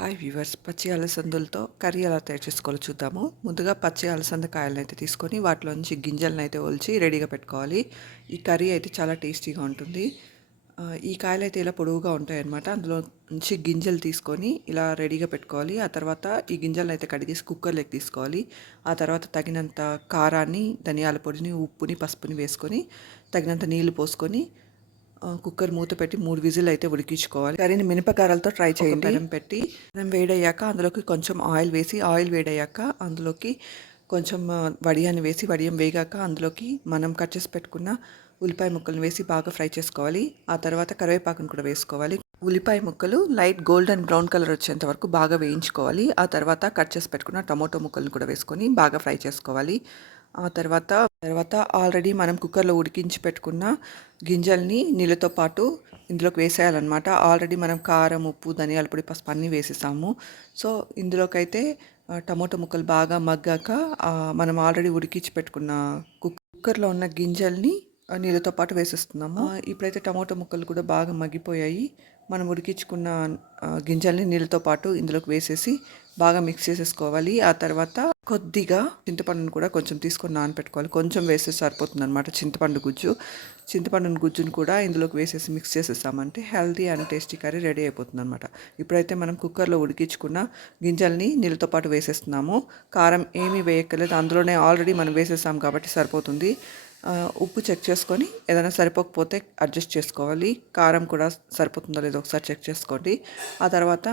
Hi viewers, పచ్చి అలసందలతో curry ఎలా తయారు చేసుకోవాలో చూద్దాము. ముందుగా పచ్చి అలసంద కాయలను అయితే తీసుకొని వాటిలోంచి గింజలను అయితే ఒలిచి రెడీగా పెట్టుకోవాలి. ఈ కర్రీ అయితే చాలా టేస్టీగా ఉంటుంది. ఈ కాయలు అయితే ఇలా పొడవుగా ఉంటాయన్నమాట. అందులో నుంచి గింజలు తీసుకొని ఇలా రెడీగా పెట్టుకోవాలి. ఆ తర్వాత ఈ గింజలను అయితే కడిగేసి కుక్కర్లోకి తీసుకోవాలి. ఆ తర్వాత తగినంత కారాన్ని, ధనియాల పొడిని, ఉప్పుని, పసుపుని వేసుకొని తగినంత నీళ్లు పోసుకొని కుక్కర్ మూత పెట్టి 3 విజిల్ అయితే ఉడికించుకోవాలి. కర్రీని మినపకారాలతో ట్రై చేయండి. పెనం పెట్టి పెనం వేడయ్యాక అందులోకి కొంచెం ఆయిల్ వేసి, ఆయిల్ వేడయ్యాక అందులోకి కొంచెం వడియాన్ని వేసి, వడియం వేగాక అందులోకి మనం కట్ చేసి పెట్టుకున్న ఉల్లిపాయ ముక్కలను వేసి బాగా ఫ్రై చేసుకోవాలి. ఆ తర్వాత కరివేపాకును కూడా వేసుకోవాలి. ఉల్లిపాయ ముక్కలు లైట్ గోల్డెన్ బ్రౌన్ కలర్ వచ్చేంత వరకు బాగా వేయించుకోవాలి. ఆ తర్వాత కట్ చేసి పెట్టుకున్న టమాటో ముక్కలను కూడా వేసుకొని బాగా ఫ్రై చేసుకోవాలి. ఆ తర్వాత ఆల్రెడీ మనం కుక్కర్లో ఉడికించి పెట్టుకున్న గింజల్ని నీళ్ళతో పాటు ఇందులోకి వేసేయాలన్నమాట. ఆల్రెడీ మనం కారం, ఉప్పు, ధనియాల పొడి, పసుపు అన్నీ వేసేసాము. సో ఇందులోకైతే టమాటో ముక్కలు బాగా మగ్గాక మనం ఆల్రెడీ ఉడికించి పెట్టుకున్న కుక్కర్లో ఉన్న గింజల్ని నీళ్ళతో పాటు వేసేస్తున్నాము. ఇప్పుడైతే టమాటో ముక్కలు కూడా బాగా మగ్గిపోయాయి. మనం ఉడికించుకున్న గింజల్ని నీళ్ళతో పాటు ఇందులోకి వేసేసి బాగా మిక్స్ చేసేసుకోవాలి. ఆ తర్వాత కొద్దిగా చింతపండును కూడా కొంచెం తీసుకొని నానపెట్టుకోవాలి. కొంచెం వేస్తే సరిపోతుంది అనమాట. చింతపండు గుజ్జును కూడా ఇందులోకి వేసేసి మిక్స్ చేసేసామంటే healthy and tasty curry ready అయిపోతుంది అనమాట. ఇప్పుడైతే మనం కుక్కర్లో ఉడికించుకున్న గింజల్ని నీళ్ళతో పాటు వేసేస్తున్నాము. కారం ఏమీ వేయక్కర్లేదు, అందులోనే ఆల్రెడీ మనం వేసేసాం కాబట్టి సరిపోతుంది. ఉప్పు చెక్ చేసుకొని ఏదైనా సరిపోకపోతే అడ్జస్ట్ చేసుకోవాలి. కారం కూడా సరిపోతుందో లేదో ఒకసారి చెక్ చేసుకోండి. ఆ తర్వాత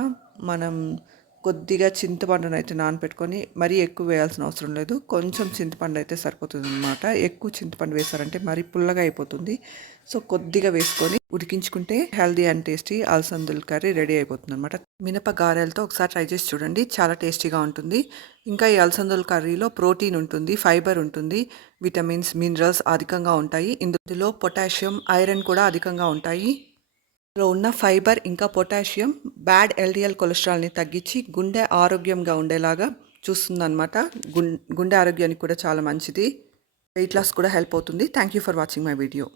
మనం కొద్దిగా చింతపండును అయితే నానపెట్టుకొని మరీ ఎక్కువ వేయాల్సిన అవసరం లేదు. కొంచెం చింతపండు అయితే సరిపోతుంది అనమాట. ఎక్కువ చింతపండు వేసారంటే మరీ పుల్లగా అయిపోతుంది. సో కొద్దిగా వేసుకొని ఉడికించుకుంటే హెల్దీ అండ్ టేస్టీ అలసందల కర్రీ రెడీ అయిపోతుంది అనమాట. మినప గారెలతో ఒకసారి ట్రై చేసి చూడండి, చాలా టేస్టీగా ఉంటుంది. ఇంకా ఈ అలసందల కర్రీలో ప్రోటీన్ ఉంటుంది, ఫైబర్ ఉంటుంది, విటమిన్స్, మినరల్స్ అధికంగా ఉంటాయి. ఇందులో పొటాషియం, ఐరన్ కూడా అధికంగా ఉంటాయి. ఇందులో ఉన్న ఫైబర్ ఇంకా పొటాషియం బ్యాడ్ ఎల్డిఎల్ కొలెస్ట్రాల్ని తగ్గించి గుండె ఆరోగ్యంగా ఉండేలాగా చూస్తుందన్నమాట. గుండె ఆరోగ్యానికి కూడా చాలా మంచిది. వెయిట్ లాస్ కూడా హెల్ప్ అవుతుంది. Thank you for watching my video.